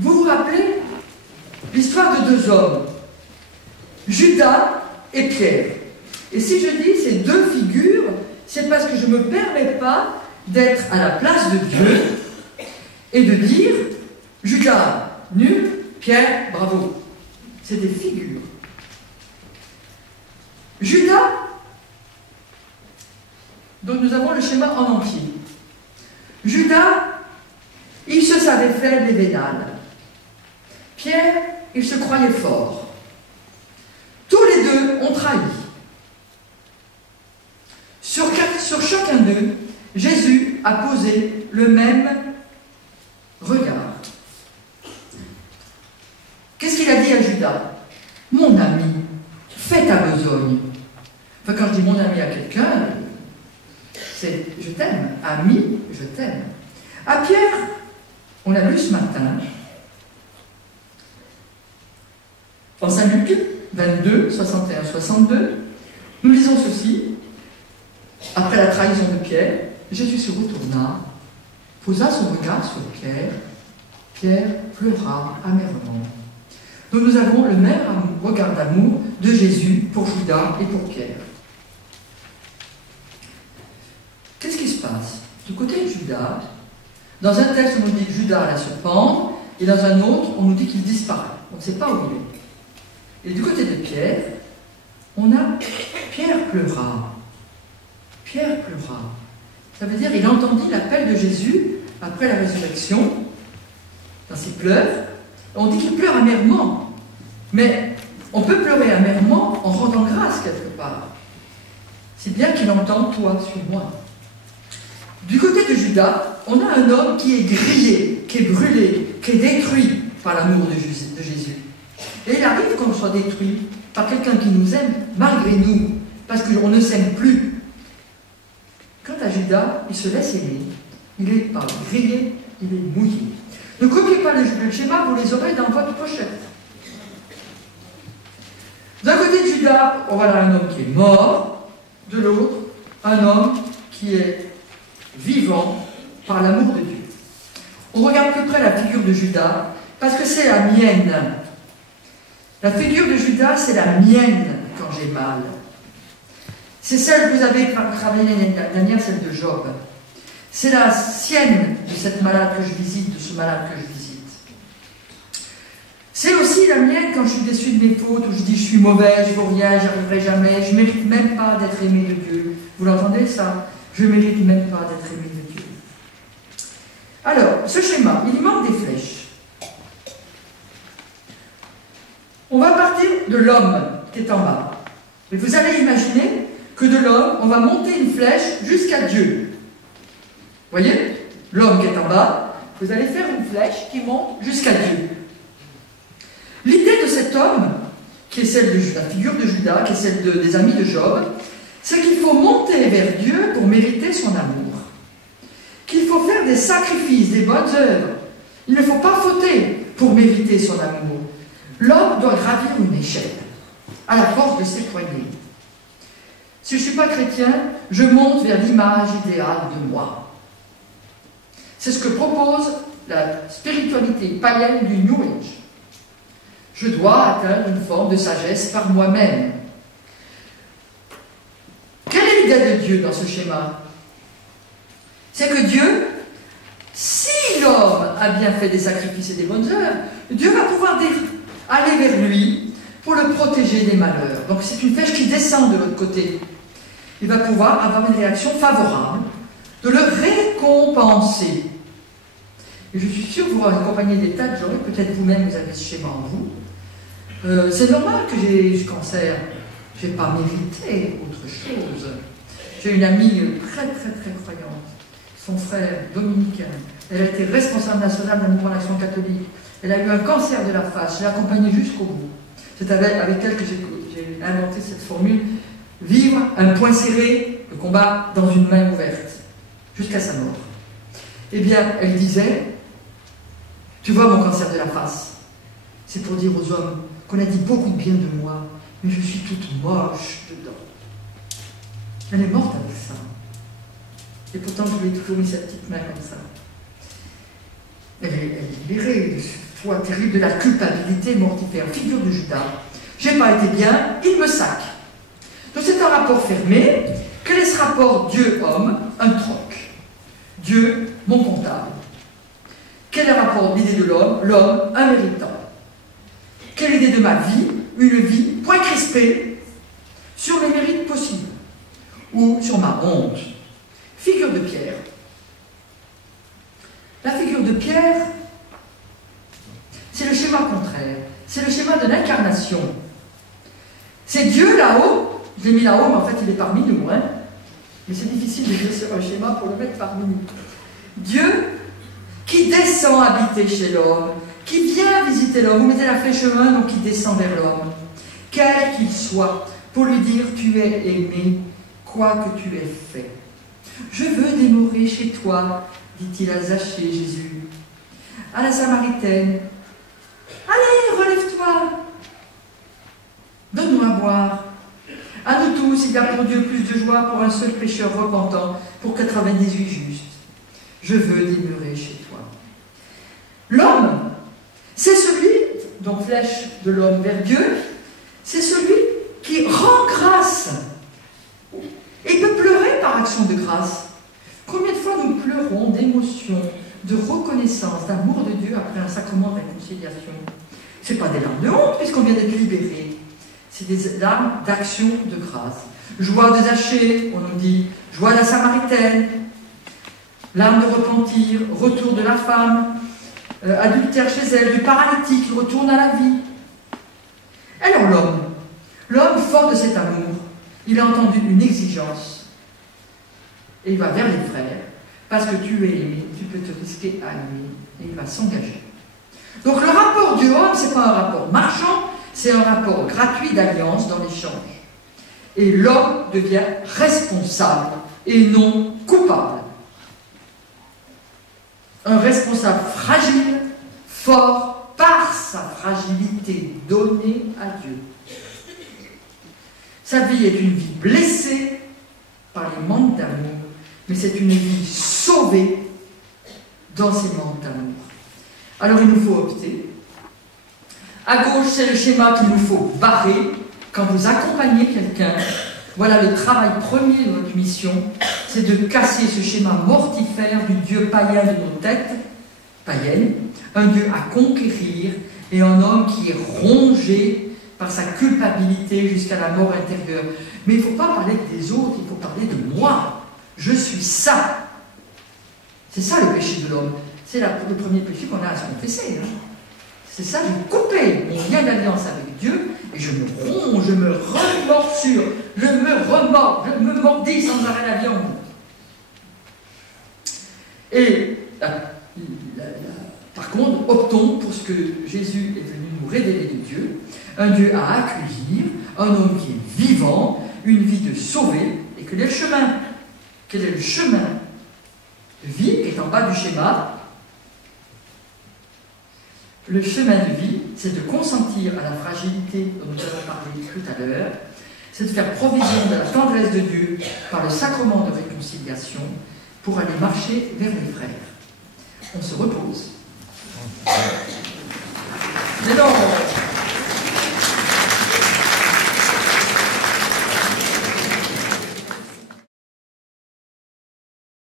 Vous vous rappelez l'histoire de deux hommes, Judas et Pierre. Et si je dis ces deux figures, c'est parce que je ne me permets pas d'être à la place de Dieu et de dire Judas, nul, Pierre, bravo. C'est des figures. Judas, dont nous avons le schéma en entier. Judas, il se savait faible et vénal. Pierre, il se croyait fort. Tous les deux ont trahi. Sur chacun d'eux, Jésus a posé le même regard. Qu'est-ce qu'il a dit à Judas? Mon ami, fais ta besogne. Enfin, quand je dis mon ami à quelqu'un, c'est je t'aime. Ami, je t'aime. À Pierre, on l'a lu ce matin, en Saint Luc 22, 61, 62, nous lisons ceci. Après la trahison de Pierre, Jésus se retourna, posa son regard sur Pierre. Pierre pleura amèrement. Donc nous avons le même regard d'amour de Jésus pour Judas et pour Pierre. Qu'est-ce qui se passe? Du côté de Judas, dans un texte on nous dit que Judas alla se pendre, et dans un autre on nous dit qu'il disparaît. On ne sait pas où il est. Et du côté de Pierre, on a Pierre pleura. Pierre pleura. Ça veut dire qu'il entendit l'appel de Jésus après la résurrection, dans ses pleurs. On dit qu'il pleure amèrement. Mais on peut pleurer amèrement en rendant grâce quelque part. C'est bien qu'il entend toi, suis-moi. Du côté de Judas, on a un homme qui est grillé, qui est brûlé, qui est détruit par l'amour de Jésus. Et il arrive qu'on soit détruit par quelqu'un qui nous aime malgré nous, parce qu'on ne s'aime plus. Quant à Judas, il se laisse aimer. Il n'est pas grillé, il est mouillé. Ne copiez pas le schéma, vous les aurez dans votre pochette. D'un côté de Judas, on voit là un homme qui est mort. De l'autre, un homme qui est vivant par l'amour de Dieu. On regarde plus près la figure de Judas, parce que c'est la mienne. La figure de Judas, c'est la mienne quand j'ai mal. C'est celle que vous avez travaillée l'année dernière, celle de Job. C'est la sienne de cette malade que je visite, de ce malade que je visite. C'est aussi la mienne quand je suis déçu de mes fautes, où je dis je suis mauvais, je ne vaux rien, j'y arriverai jamais, je ne mérite même pas d'être aimé de Dieu. Vous l'entendez ça? Je ne mérite même pas d'être aimé de Dieu. Alors, ce schéma, il manque des flèches. On va partir de l'homme qui est en bas. Et vous allez imaginer que de l'homme, on va monter une flèche jusqu'à Dieu. Vous voyez? L'homme qui est en bas, vous allez faire une flèche qui monte jusqu'à Dieu. L'idée de cet homme, qui est celle de la figure de Judas, qui est celle des amis de Job, c'est qu'il faut monter vers Dieu pour mériter son amour. Qu'il faut faire des sacrifices, des bonnes œuvres. Il ne faut pas fauter pour mériter son amour. L'homme doit gravir une échelle, à la force de ses poignets. Si je ne suis pas chrétien, je monte vers l'image idéale de moi. C'est ce que propose la spiritualité païenne du New Age. Je dois atteindre une forme de sagesse par moi-même. Quelle est l'idée de Dieu dans ce schéma? C'est que Dieu, si l'homme a bien fait des sacrifices et des bonnes œuvres, Dieu va pouvoir aller vers lui pour le protéger des malheurs. Donc c'est une flèche qui descend de l'autre côté. Il va pouvoir avoir une réaction favorable, de le récompenser. Et je suis sûre que vous accompagnez des tas de gens, et peut-être vous-même vous avez ce schéma en vous. C'est normal que j'ai eu ce cancer. Je n'ai pas mérité autre chose. J'ai une amie très croyante. Son frère, dominicain. Elle a été responsable nationale d'un mouvement d'action catholique. Elle a eu un cancer de la face. Je l'ai accompagnée jusqu'au bout. C'est avec elle que j'ai inventé cette formule. Vivre un point serré, le combat dans une main ouverte, jusqu'à sa mort. Eh bien, elle disait, tu vois mon cancer de la face, c'est pour dire aux hommes qu'on a dit beaucoup de bien de moi, mais je suis toute moche dedans. Elle est morte avec ça. Et pourtant, je lui ai toujours mis sa petite main comme ça. Elle est libérée. foi terrible de la culpabilité mortifère. Figure de Judas. J'ai pas été bien, il me sac. Donc c'est un rapport fermé. Quel est ce rapport Dieu-homme? Un troc. Dieu, mon comptable. Quel est le rapport l'idée de l'homme? L'homme, un méritant. Quelle est l'idée de ma vie? Une vie, point crispé, sur mes mérites possibles. Ou sur ma honte. Figure de Pierre. La figure de Pierre, c'est le schéma contraire. C'est le schéma de l'incarnation. C'est Dieu là-haut. Je l'ai mis là-haut, mais en fait, il est parmi nous. Hein. Mais c'est difficile de dire sur un schéma pour le mettre parmi nous. Dieu qui descend habiter chez l'homme, qui vient visiter l'homme. Vous mettez la flèche chemin, donc il descend vers l'homme. Quel qu'il soit, pour lui dire « Tu es aimé, quoi que tu aies fait. Je veux demeurer chez toi, dit-il à Zachée, Jésus. À la Samaritaine, allez, relève-toi, donne-moi à boire. À nous tous, il y a pour Dieu plus de joie pour un seul pécheur repentant, pour 98 justes. Je veux demeurer chez toi. L'homme, c'est celui, donc flèche de l'homme vers Dieu, c'est celui qui rend grâce. Et peut pleurer par action de grâce. Combien de fois nous pleurons d'émotion, de reconnaissance, d'amour de Dieu après un sacrement de réconciliation? Ce n'est pas des larmes de honte, puisqu'on vient d'être libéré. C'est des larmes d'action de grâce. Joie de Zachée, on nous dit, joie de la Samaritaine, larmes de repentir, retour de la femme, adultère chez elle, du paralytique qui retourne à la vie. Alors l'homme fort de cet amour, il a entendu une exigence et il va vers les frères parce que tu es aimé, tu peux te risquer à aimer et il va s'engager. Donc le rapport Dieu-homme, ce n'est pas un rapport marchand, c'est un rapport gratuit d'alliance dans l'échange. Et l'homme devient responsable et non coupable. Un responsable fragile, fort par sa fragilité donnée à Dieu. Sa vie est une vie blessée par les manques d'amour, mais c'est une vie sauvée dans ses manques d'amour. Alors il nous faut opter. À gauche, c'est le schéma qu'il nous faut barrer quand vous accompagnez quelqu'un. Voilà le travail premier de votre mission, c'est de casser ce schéma mortifère du Dieu païen de nos têtes, païennes, un Dieu à conquérir et un homme qui est rongé par sa culpabilité jusqu'à la mort intérieure. Mais il ne faut pas parler des autres, il faut parler de moi. Je suis ça. C'est ça le péché de l'homme. C'est le premier péché qu'on a à se confesser. Hein. C'est ça, j'ai coupé mon lien d'alliance avec Dieu et je me ronge, je me remorsure, je me remords, je me mordis sans arrêt la viande. Et par contre, optons pour ce que Jésus est venu nous révéler de Dieu, un Dieu à accueillir, un homme qui est vivant, une vie de sauver, et quel est le chemin? Quel est le chemin de vie qui est en bas du schéma? Le chemin de vie, c'est de consentir à la fragilité dont nous avons parlé tout à l'heure, c'est de faire provision de la tendresse de Dieu par le sacrement de réconciliation pour aller marcher vers les frères. On se repose. Mais non,